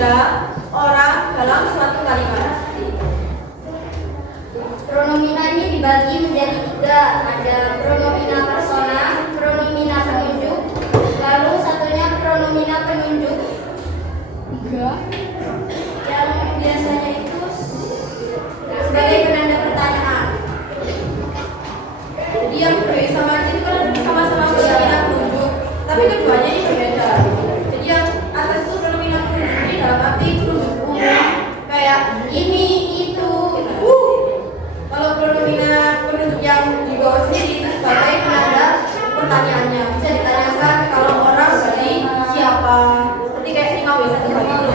benda, orang dalam suatu kalimat. Pronomina ini dibagi menjadi tiga, ada pronomina persona, pronomina penunjuk, lalu satunya pronomina penunjuk. Tiga. Yang biasanya itu sebagai penanda pertanyaan. Jadi yang B sama C itu kan sama-sama pronomina penunjuk, tapi keduanya ini berbeda. Jadi yang atas itu pronomina penunjuk ini dalam arti penunjuk umum, kayak ini, itu. Kalau pronomina penunjuk yang di bawah sini itu sebagai penanda pertanyaannya. Bisa ditanyakan kalau orang berarti siapa. Seperti kayak 5W1 gitu.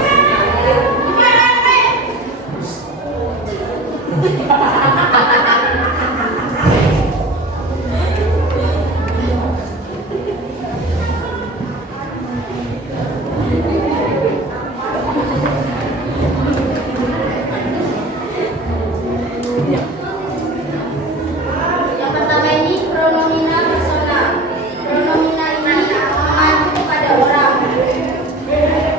Yang pertama ini pronomina persona. Pronomina ini mengacu kepada orang.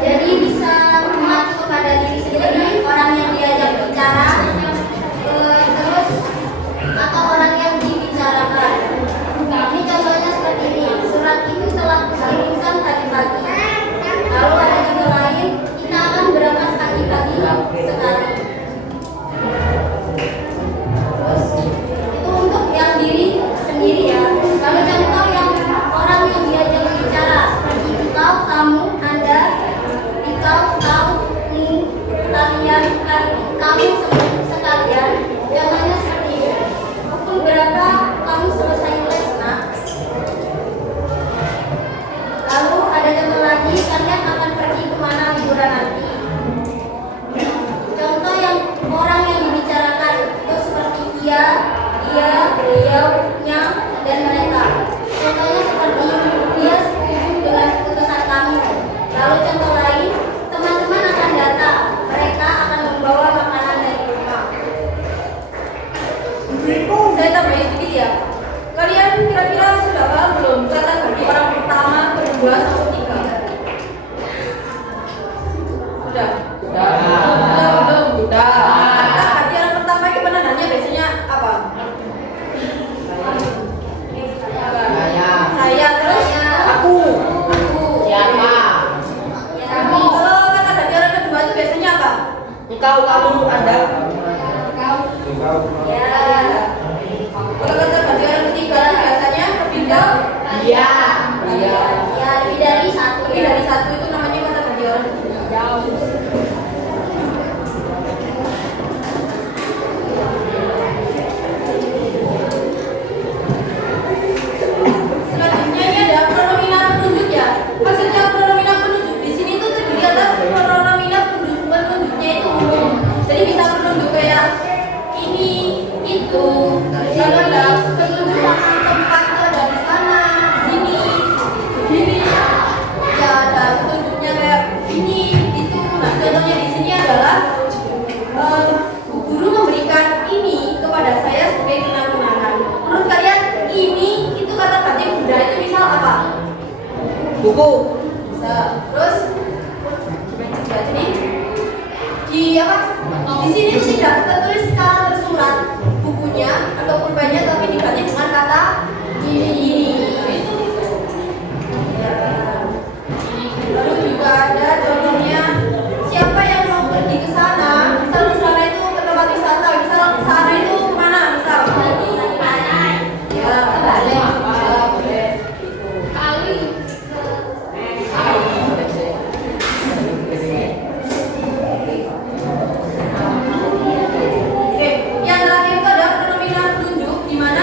Jadi bisa mengacu kepada diri sendiri, orang yang diajak bicara, terus atau orang yang dibicarakan. Ini contohnya seperti ini. Surat itu telah kukirimkan tadi pagi. Lalu ada juga lain, kita akan berangkat pagi-pagi sekali. Terus itu untuk yang diri sendiri ya. Kalau contoh yang orang yang diajak bicara seperti engkau, kamu, anda, engkau, kau, kalian, kamu sekalian. Contohnya seperti ini. Pukul berapa kamu selesai les, nak? Lalu ada contoh lagi, kalian akan pergi kemana liburan nanti? Contoh yang orang yang dibicarakan itu seperti dia, beliau, nya, dan mereka. Contohnya seperti dia setuju dengan keputusan kami. Lalu contoh lain, teman-teman akan datang. Mereka akan membawa makanan dari rumah. Saya tambahin sedikit ya. Kalian kira-kira sudah paham belum kata ganti orang pertama, kedua, sama ketiga? Sudah? Belum. Kata ganti orang pertama itu penandanya biasanya apa? Saya, terus aku. Siapa? Kalau kata ganti orang kedua itu biasanya apa? Engkau, kamu, anda. Ya. Kalau kata ganti orang ketiga itu biasanya lebih ke Iya. Ya, lebih dari satu. lebih dari satu itu namanya kata ganti orang ketiga. Selanjutnya ini ada pronomina penunjuk ya. Maksudnya pronomina penunjuk di sini tuh terdiri atas pronomina penunjuknya itu umum. Jadi bisa penunjuk kayak ini, itu. Lalu ada penunjuk tempat tuh ada di sana, di sini, begini. Ya ada penunjuknya kayak ini, itu. Nah contohnya di sini adalah Bu guru memberikan ini kepada saya sebagai kenang-kenangan. Menurut kalian ini itu kata ganti benda itu misal apa? Buku. Bisa. Terus ya, jadi di apa? Di sini itu tidak tertulis secara tersurat bukunya ataupun pennya, tapi diganti dengan kata ini. Ya. Lalu juga ada contohnya siapa yang mau pergi ke sana? Misal di sana itu ke tempat wisata. Misal sana itu kemana? Misal ya ke Bali. Ya, boleh. Oke, yang terakhir itu ada pronomina penunjuk di mana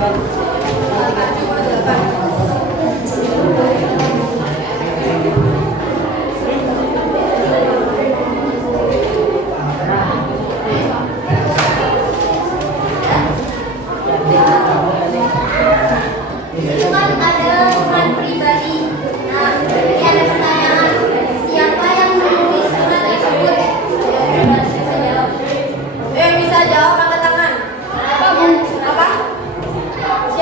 Itu kan ada surat pribadi. Nah, ini ada pertanyaan. Siapa yang menulis surat tersebut? Ya, bisa jawab. Bisa jawab angkat tangan. Apa? Siapa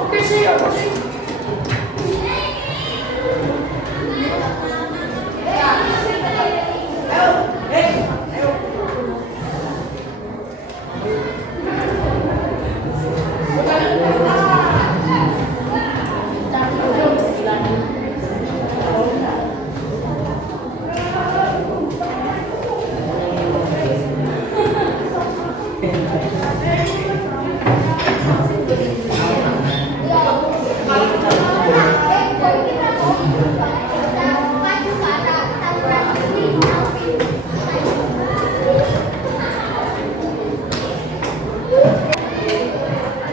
Oke sih, apa sih?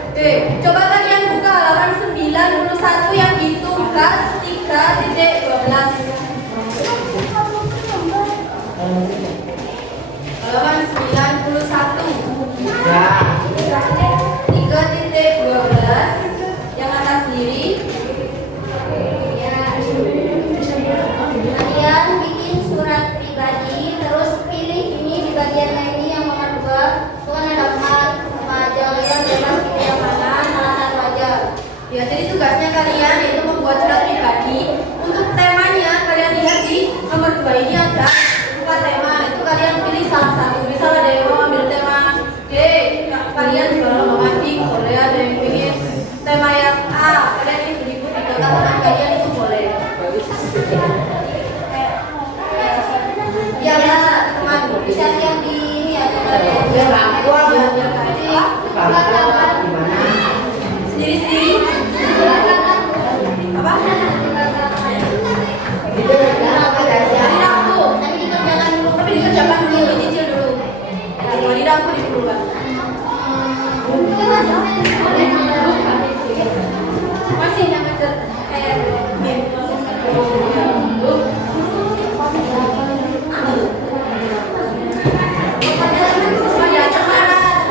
Oke, coba kalian buka halaman 91 yang di tugas 3.12. Halaman 91 Ya. 3.12 yang atas kiri. Ya, kalian bikin surat pribadi, terus pilih ini di bagian ini yang nomor 2. Itu kan ada 4 apa aja, kalian bebas pilih yang mana, salah satu aja. Ya, jadi tugasnya kalian yaitu membuat surat pribadi. Untuk temanya kalian lihat di nomor 2 ini ada 4 tema. Itu kalian pilih salah satu. Misal ada yang mau ambil tema D, kalian jualan romantik, boleh. Ada yang ingin tema yang A, kalian ingin berlibur di kota teman kalian, itu boleh. Ya, teman, Bisa yang di ini ya, Biar aku biar kalian gimana? sendiri-sendiri. Apa? Itu apa aja? Hari Rabu. tapi dikerjakan dulu. Tapi dikerjakan dulu, dicicil dulu. Hari Rabu dipuluhan. Masih yang ngejar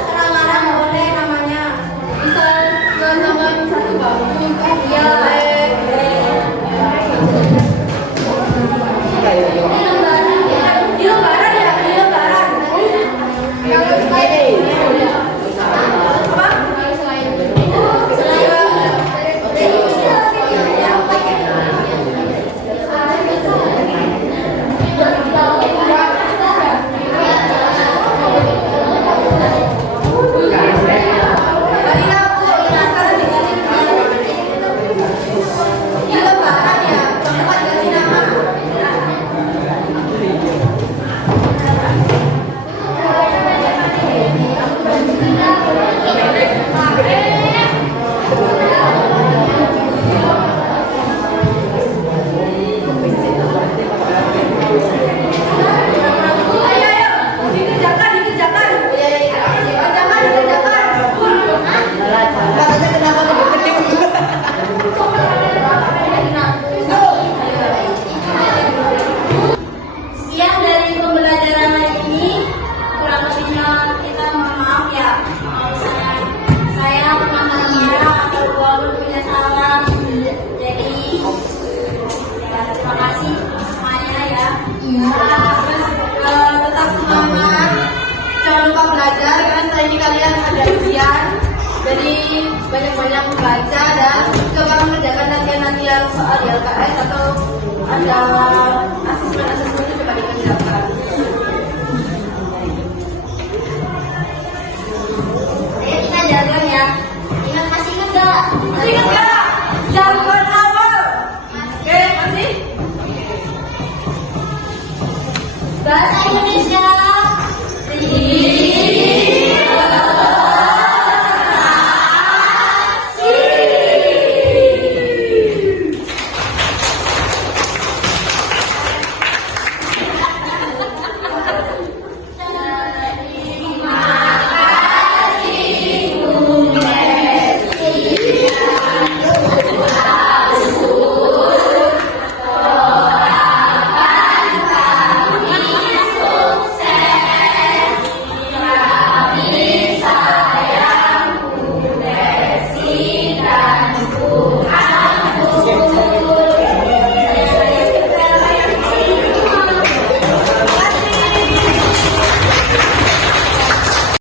Serang-serang boleh namanya. bisa teman satu bangku itu boleh. Kayak Ini lembaran ya. Di lebaran ya, di lebaran. Apa? Hari Rabu, ya sekarang diganti di lebaran ya, kamu kan kasih nama. Ayo, ayo, dikerjakan, dikerjakan. Dikerjakan, dikerjakan. Katanya kenapa lebih gede? Sekian dari pembelajaran hari ini. Kurang lebihnya kita mohon maaf ya. Kalau misalnya saya pernah marah atau walaupun punya salah. Jadi ya, terima kasih semuanya ya. Terus tetap semangat, jangan lupa belajar karena setelah ini kalian ada ujian. Jadi banyak-banyak baca dan coba mengerjakan latihan-latihan soal di LKS atau ada asesmen-asesmen itu coba dikerjakan. Ayo kita jalan ya. Ingat masih ingat gak? Masih ingat gak? Jargon awal. Oke, masih? Bahasa Indonesia.